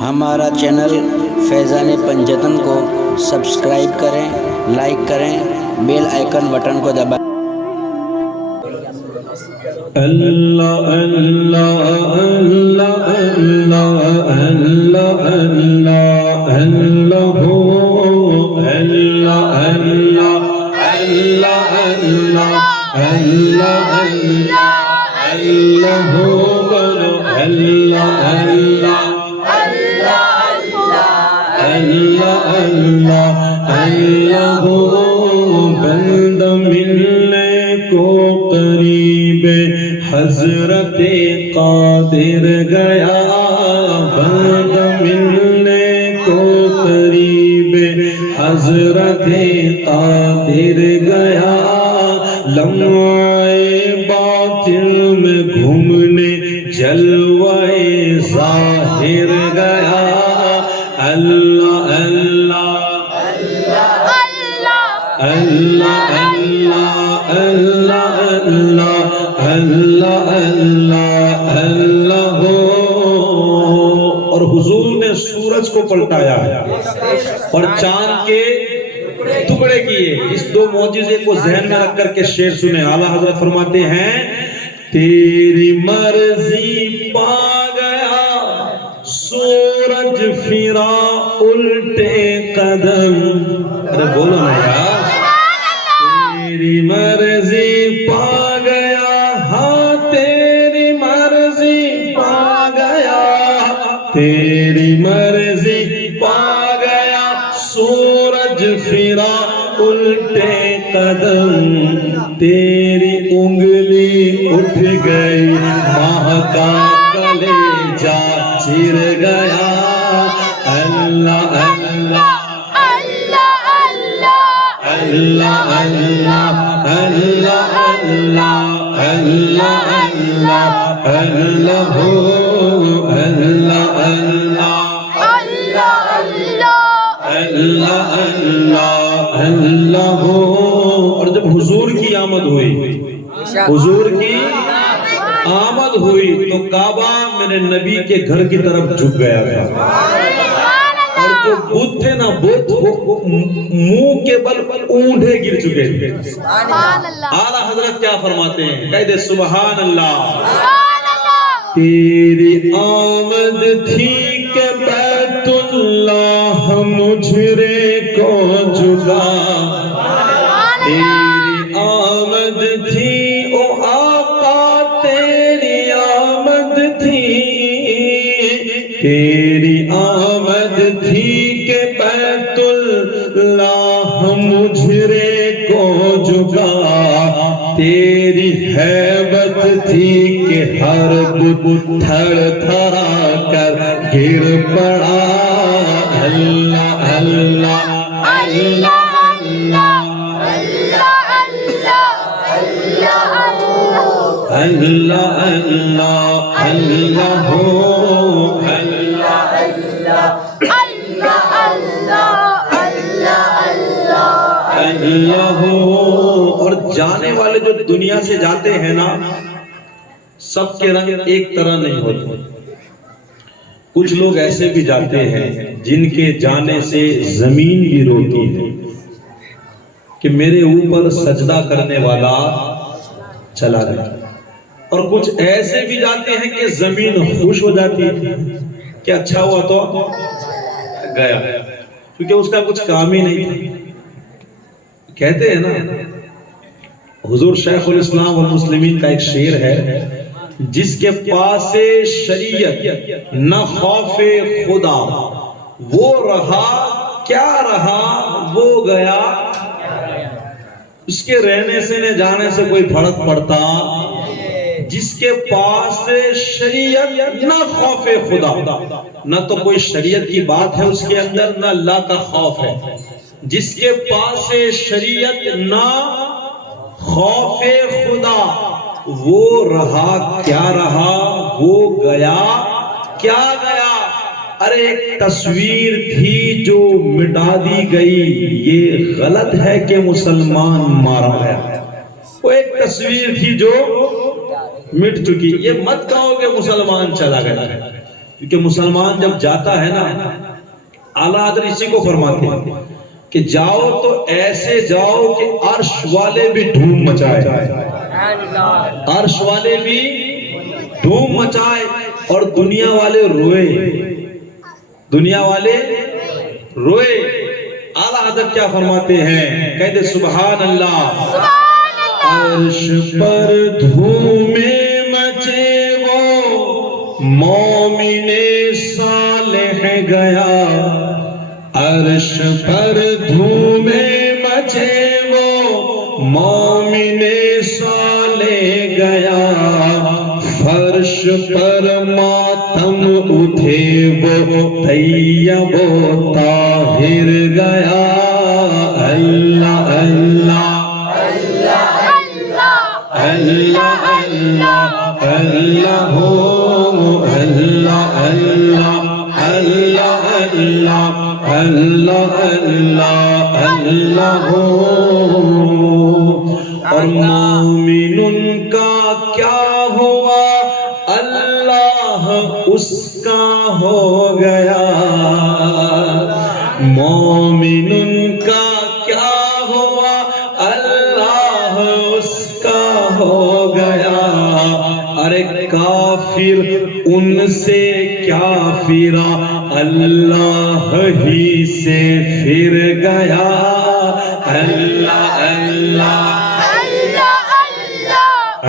ہمارا چینل فیضان پنجتن کو سبسکرائب کریں، لائک کریں، بیل آئیکن بٹن کو دبائیں۔ اللہ اللہ اللہ اللہ اللہ اللہ اللہ ہو اللہ اللہ اللہ اللہ اللہ اللہ ہو بولو اللہ اللہ اللہ اللہ اللہ ہو بندہ ملنے کو قریب حضرت قادر گیا، بندہ ملنے کو قریب حضرت قادر گیا، لمعے باطن میں گھومنے جلوے ظاہر گیا، اللہ اللہ اللہ اللہ اللہ اللہ اللہ اللہ ہو۔ اور حضور نے سورج کو پلٹایا ہے اور چاند کے ٹکڑے کیے۔ اس دو معجزے کو ذہن میں رکھ کر کے شعر سنیں۔ اعلیٰ حضرت فرماتے ہیں تیری مرضی پا گیا سورج پھرا الٹے قدم، ارے بولو نا یار، تیری مرضی پا گیا، ہاں تیری مرضی پا گیا، تیری مرضی پا گیا سورج پھرا الٹے قدم، تیری انگلی اٹھ گئی ماہ کا کلیجہ چر گیا، اللہ اللہ اللہ اللہ اللہ اللہ اللہ اللہ اللہ ہو اللہ اللہ اللہ اللہ اللہ ہو۔ اور جب حضور کی آمد ہوئی، حضور کی آمد ہوئی تو کعبہ میرے نبی کے گھر کی طرف جھک گیا تھا، اور جو بت تھے نا بت منہ کے بل اونٹے گر چکے تھے۔ اعلیٰ حضرت کیا فرماتے ہیں؟ کہہ دے سبحان اللہ۔ تیری آمد تھی کہ بیت اللہ مجھرے کو جگا، تیری آمد تھی او آقا تیری آمد تھی، تیری آمد تھی کہ بیت اللہ مجھرے کو جگا، تیری حیبت تھی کہ ہر بت تھر تھرا کر گر پڑا، اللہ اللہ اللہ اللہ اللہ اللہ ہو اللہ اللہ ہو۔ اور جانے والے جو دنیا سے جاتے ہیں نا، سب کے رنگ ایک طرح نہیں ہوتے۔ کچھ لوگ ایسے بھی جاتے ہیں جن کے جانے سے زمین بھی روتی ہے کہ میرے اوپر سجدہ کرنے والا چلا گیا، اور کچھ ایسے بھی جاتے ہیں کہ زمین خوش ہو جاتی ہے کہ اچھا ہوا تو گیا، کیونکہ اس کا کچھ کام ہی نہیں تھا۔ کہتے ہیں نا، حضور شیخ الاسلام والمسلمین کا ایک شعر ہے، جس کے پاس شریعت نہ خوف خدا، وہ رہا کیا رہا وہ گیا، اس کے رہنے سے نہ جانے سے کوئی فرق پڑتا، جس کے پاس شریعت نہ خوف خدا، نہ تو کوئی شریعت کی بات ہے اس کے اندر، نہ اللہ کا خوف ہے، جس کے پاس شریعت نہ خوف خدا، وہ رہا کیا رہا وہ گیا کیا گیا۔ ارے ایک تصویر تھی جو مٹا دی گئی، یہ غلط ہے کہ مسلمان مارا گیا۔ وہ ایک تصویر تھی جو مٹ چکی، یہ مت کہو کہ مسلمان چلا گیا، کیونکہ مسلمان جب جاتا ہے نا، اعلیٰ حضرت اسی کو فرماتے ہیں کہ جاؤ تو ایسے جاؤ کہ عرش والے بھی دھوم مچائے، عرش والے بھی دھوم مچائے اور دنیا والے روئے، دنیا والے روئے۔ اعلیٰ حضرت کیا فرماتے ہیں؟ کہتے سبحان اللہ، عرش پر دھومیں مچے وہ مومن صالح گیا، عرش پر دھومیں مچے وہ مومن صالح گیا، فرش پر ماتم اٹھے وہ طیب و طاہر گیا۔ اللہ اللہ اللہ اللہ اللہ ہو، اللہ اللہ اللہ اللہ اللہ اللہ اللہ ہو۔ اور مومن کا کیا ہوا، اللہ اس کا ہو گیا، مومن کا کیا ہوا، اللہ اس کا ہو گیا۔ ارے کافر ان سے کیا پھرا، اللہ ہی سے پھر گیا۔ اللہ اللہ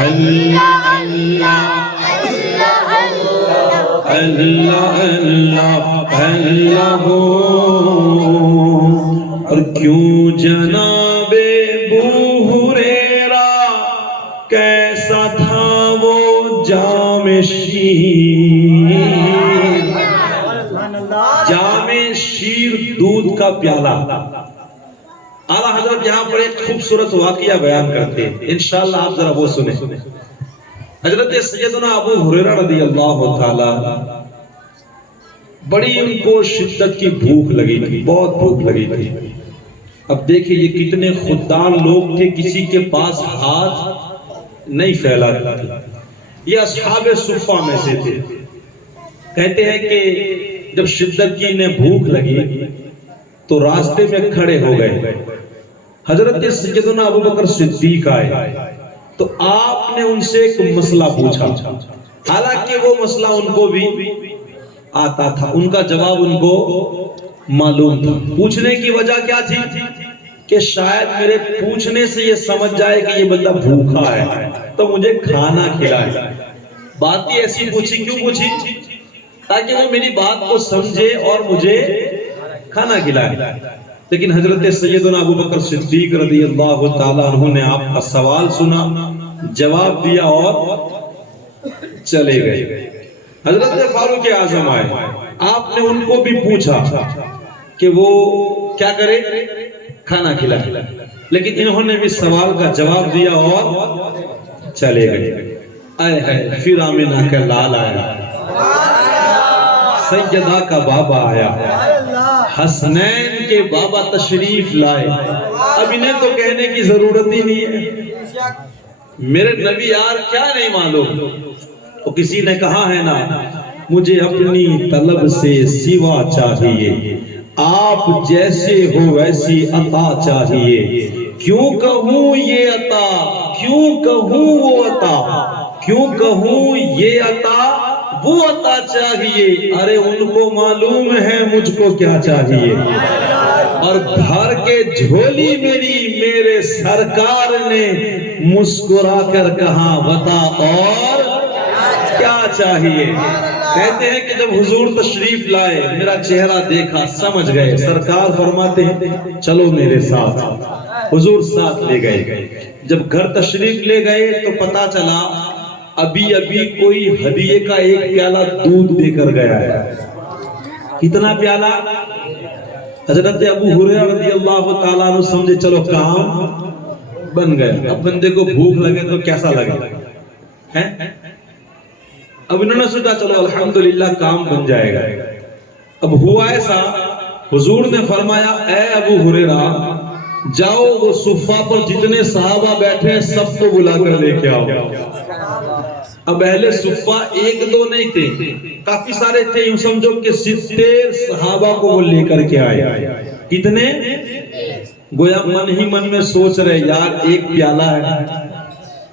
اللہ اللہ اللہ اللہ ہو۔ اور کیوں جناب ابو ہریرہ کیسا تھا وہ جام شیر، جام شیر دودھ کا پیالہ۔ اعلیٰ حضرت یہاں پر ایک خوبصورت واقعہ بیان کرتے ہیں، انشاءاللہ آپ ذرا وہ سنیں۔ حضرت سیدنا ابو ہریرہ رضی اللہ تعالی، بڑی ان کو شدت کی بھوک لگی تھی، بہت بھوک لگی تھی۔ اب دیکھیں یہ کتنے خوددار لوگ تھے، کسی کے پاس ہاتھ نہیں پھیلاتے تھے۔ یہ اصحاب صفہ میں سے تھے۔ کہتے ہیں کہ جب شدت کی انہیں بھوک لگی تو راستے میں کھڑے ہو گئے۔ حضرت سیدنا ابو بکر صدیق آئے تو آپ نے ان سے ایک مسئلہ پوچھا، حالانکہ وہ مسئلہ ان کو بھی آتا تھا، ان کا جواب ان کو معلوم تھا۔ پوچھنے کی وجہ کیا تھی کہ شاید میرے پوچھنے سے یہ سمجھ جائے کہ یہ بندہ بھوکا ہے تو مجھے کھانا کھلائے۔ بات ہی ایسی پوچھی، کیوں پوچھی؟ تاکہ وہ میری بات کو سمجھے اور مجھے کھانا کھلائے۔ لیکن حضرت سیدنا ابو بکر صدیق رضی اللہ تعالیٰ عنہ نے آپ کا سوال سنا، جواب دیا اور چلے گئے۔ حضرت فاروق اعظم آئے، آپ نے ان کو بھی پوچھا کہ وہ کیا کرے، کھانا کھلائے، لیکن انہوں نے بھی سوال کا جواب دیا اور چلے گئے۔ آئے ہے پھر آمنہ کا لال آیا، سیدہ کا بابا آیا، حسنین کے بابا تشریف لائے۔ اب انہیں تو کہنے کی ضرورت ہی نہیں ہے، میرے نبی یار کیا نہیں معلوم۔ اور کسی نے کہا ہے نا، مجھے اپنی طلب سے سوا چاہیے، آپ جیسے ہو ویسی عطا چاہیے۔ کیوں کہوں یہ عطا، کیوں کہوں وہ عطا، کیوں کہوں یہ عطا وہ عطا چاہیے۔ ارے ان کو معلوم ہے مجھ کو کیا چاہیے۔ اور بھر کے جھولی میری میرے سرکار نے مسکرا کر کہا بتا اور کیا چاہیے۔ کہتے ہیں کہ جب حضور تشریف لائے، میرا چہرہ دیکھا، سمجھ گئے۔ سرکار فرماتے ہیں چلو میرے ساتھ، حضور ساتھ لے گئے۔ جب گھر تشریف لے گئے تو پتا چلا ابھی کوئی ہدیے کا ایک پیالہ دودھ دے کر گیا ہے۔ کتنا پیالہ؟ حضرت ابو ہریرہ رضی اللہ تعالیٰ عنہ سمجھے چلو کام بن گئے۔ اب بندے کو بھوک لگے تو کیسا لگے؟ اب انہوں نے سوچا چلو الحمدللہ کام بن جائے گا۔ اب ہوا ایسا، حضور نے فرمایا اے ابو ہریرہ جاؤ وہ صفہ پر جتنے صحابہ بیٹھے ہیں سب کو بلا کر لے کے آؤ۔ اب اہل صفہ ایک دو نہیں تھے، کافی سارے تھے، یوں سمجھو کہ 70 صحابہ کو وہ لے کر کے آئے۔ کتنے؟ گویا من ہی من میں سوچ رہے یار ایک پیالہ ہے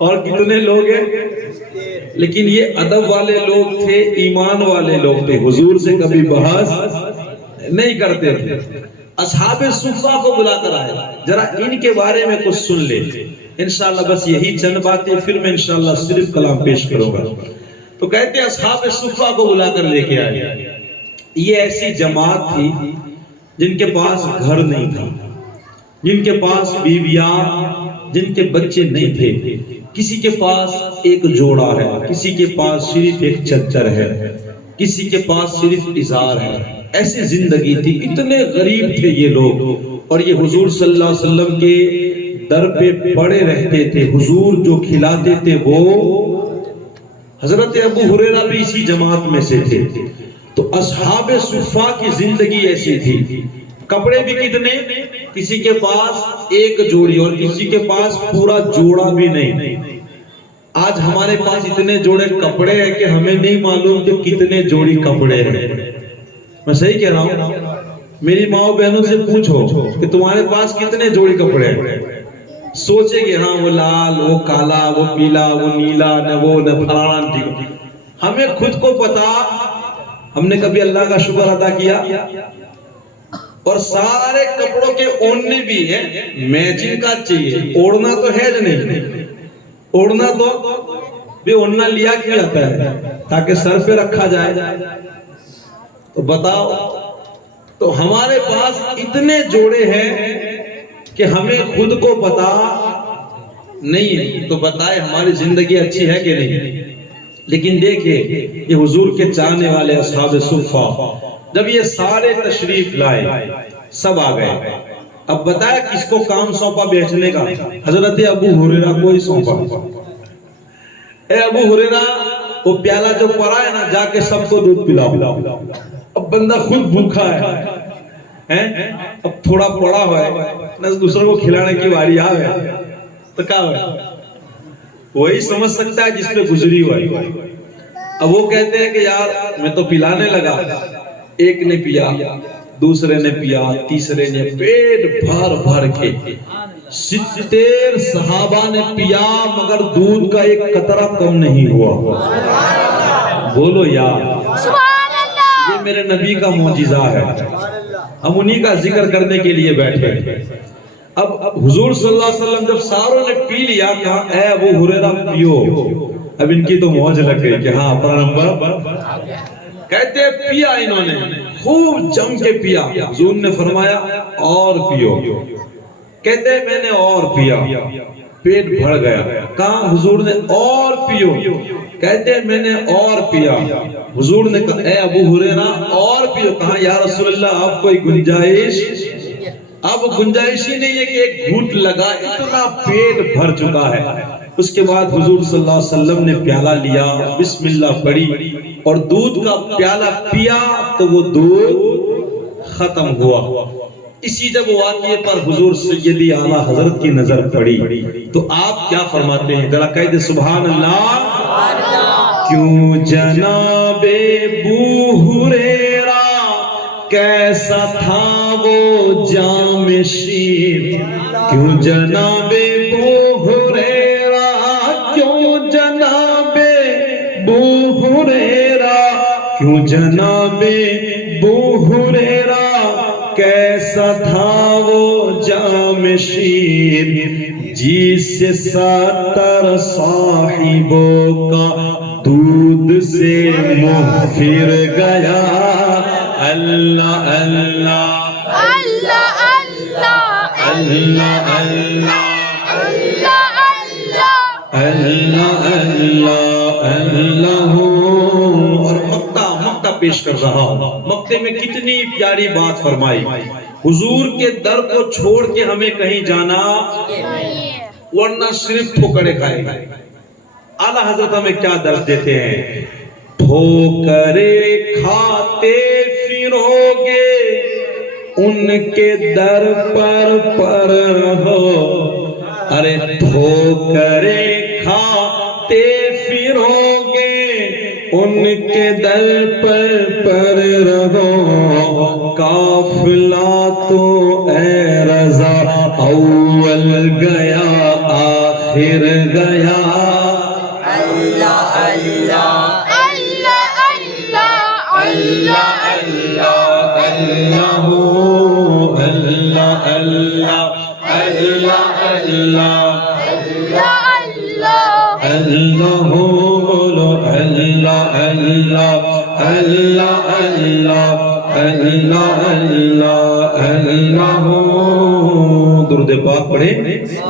اور کتنے لوگ ہیں، لیکن یہ ادب والے لوگ تھے، ایمان والے لوگ تھے، حضور سے کبھی بحث نہیں کرتے تھے۔ اصحاب صفہ کو بلا کر آئے، ذرا ان کے بارے میں کچھ سن لے، انشاءاللہ بس یہی چند باتیں، پھر میں انشاءاللہ صرف کلام پیش کروں گا۔ تو کہتے ہیں اصحاب صفہ کو بلا کر لے کے آئے۔ یہ ایسی جماعت تھی جن کے پاس گھر نہیں تھا، جن کے پاس بیویاں، جن کے بچے نہیں تھے، کسی کے پاس ایک جوڑا ہے، کسی کے پاس صرف ایک چادر ہے، کسی کے پاس صرف ازار ہے، ایسی زندگی تھی، اتنے غریب تھے یہ لوگ، اور یہ حضور صلی اللہ علیہ وسلم کے در پہ پڑے رہتے تھے، حضور جو کھلاتے تھے وہ، حضرت ابو ہریرہ بھی اسی جماعت میں سے تھے۔ تو اصحاب صفہ کی زندگی ایسی تھی، کپڑے بھی کتنے، کسی کے پاس ایک جوڑی اور کسی کے پاس پورا جوڑا بھی نہیں۔ آج ہمارے پاس اتنے جوڑے کپڑے ہیں کہ ہمیں نہیں معلوم کہ کتنے جوڑی کپڑے ہیں۔ میں صحیح کہہ رہا ہوں؟ میری ماں و بہنوں سے پوچھو کہ تمہارے پاس کتنے جوڑی کپڑے ہیں، سوچے کہ ہاں وہ لال، وہ کالا، وہ پیلا، وہ نیلا، نہ وہ نہ فلانا۔ ہمیں خود کو پتا، ہم نے کبھی اللہ کا شکر ادا کیا؟ اور سارے کپڑوں کے اوڑھنے بھی ہیں، میچنگ کا چاہیے، اوڑھنا تو ہے نہیں، اوڑھنا تو بھی اوڑھنا لیا کیا جاتا ہے تاکہ سر پہ رکھا جائے۔ تو بتاؤ، تو ہمارے پاس اتنے جوڑے ہیں کہ ہمیں خود کو پتا نہیں ہے، تو بتائے ہماری زندگی اچھی ہے کہ نہیں؟ لیکن دیکھیں یہ حضور کے چاہنے والے اصحاب صفہ جب یہ سارے تشریف لائے، سب آ گئے، اب بتائے کس کو کام سونپا بیچنے کا؟ حضرت ابو ہریرہ کو ہی سونپا۔ اے ابو ہریرہ، وہ پیالہ جو پڑا ہے نا، جا کے سب کو دودھ پلاؤ۔ اب بندہ خود بھوکا ہے، اب تھوڑا پڑا ہوا ہے، دوسروں کو کھلانے کی باری آ گئے تو کیا ہے؟ وہی سمجھ سکتا ہے جس پہ گزری ہوا ہے۔ اب وہ کہتے ہیں کہ یار میں تو پلانے لگا، ایک نے پیا، دوسرے نے پیا، تیسرے نے، پیٹ بھر بھر کے 70 صحابہ نے پیا، مگر دودھ کا ایک قطرہ کم نہیں ہوا۔ بولو یار، یہ میرے نبی کا معجزہ ہے، ہم انہی کا ذکر کرنے کے لیے بیٹھے۔ اب حضور صلی اللہ علیہ وسلم جب ساروں نے پی لیا، کہا اے ابو ہریرہ پیو۔ اب ان کی تو موج لگ گئی کہ ہاں اپنا نمبر، کہتے پیا انہوں نے، خوب جم کے پیا۔ حضور نے فرمایا اور پیو، کہتے میں نے اور پیا، پیٹ بھر گیا۔ کہا حضور نے اور پیو، کہتے میں نے اور پیا۔ حضور نے کہا اے ابو ہریرہ اور پیو۔ کہا یا رسول اللہ اب کوئی گنجائش؟ اب گنجائش ہی نہیں ہے کہ ایک گھونٹ لگا، اتنا پیٹ بھر چکا ہے۔ اس کے بعد حضور صلی اللہ علیہ وسلم نے پیالہ لیا، بسم اللہ پڑھی اور دودھ کا پیالہ پیا تو وہ دودھ ختم ہوا۔ اسی جب واقعے پر حضور سیدی اعلیٰ حضرت کی نظر پڑی تو آپ کیا فرماتے ہیں؟ ذرا کہہ دے سبحان اللہ۔ کیوں جناب ابو ہریرہ کیسا تھا وہ جام شیر، کیوں جناب ابو ہریرہ، کیوں جناب ابو ہریرہ، کیوں جناب ابو ہریرہ کیسا تھا وہ جام شیر، جس سے 70 صاحبوں کا دودھ سے منہ پھر گیا۔ اللہ اللہ اللہ اللہ اللہ اللہ اللہ اللہ اللہ۔ اور مقطع پیش کر رہا ہوں، مقطع میں کتنی پیاری بات فرمائی۔ حضور کے در کو چھوڑ کے ہمیں کہیں جانا ورنہ صرف ٹھوکریں کھائے گا۔ اعلیٰ حضرت ہمیں کیا درس دیتے ہیں؟ ٹھوکریں کھاتے پھرو گے ان کے در پر رہو، ارے ٹھوکریں کھاتے پھرو ان کے در پر رہو قافلہ تو اے رضا اول گیا آخر گیا اللہ اللہ اللہ اللہ اللہ اللہ اللہ اللہ اللہ اللہ بولو اللہ اللہ اللہ اللہ اللہ اللہ اللہ درود پاک پڑھیں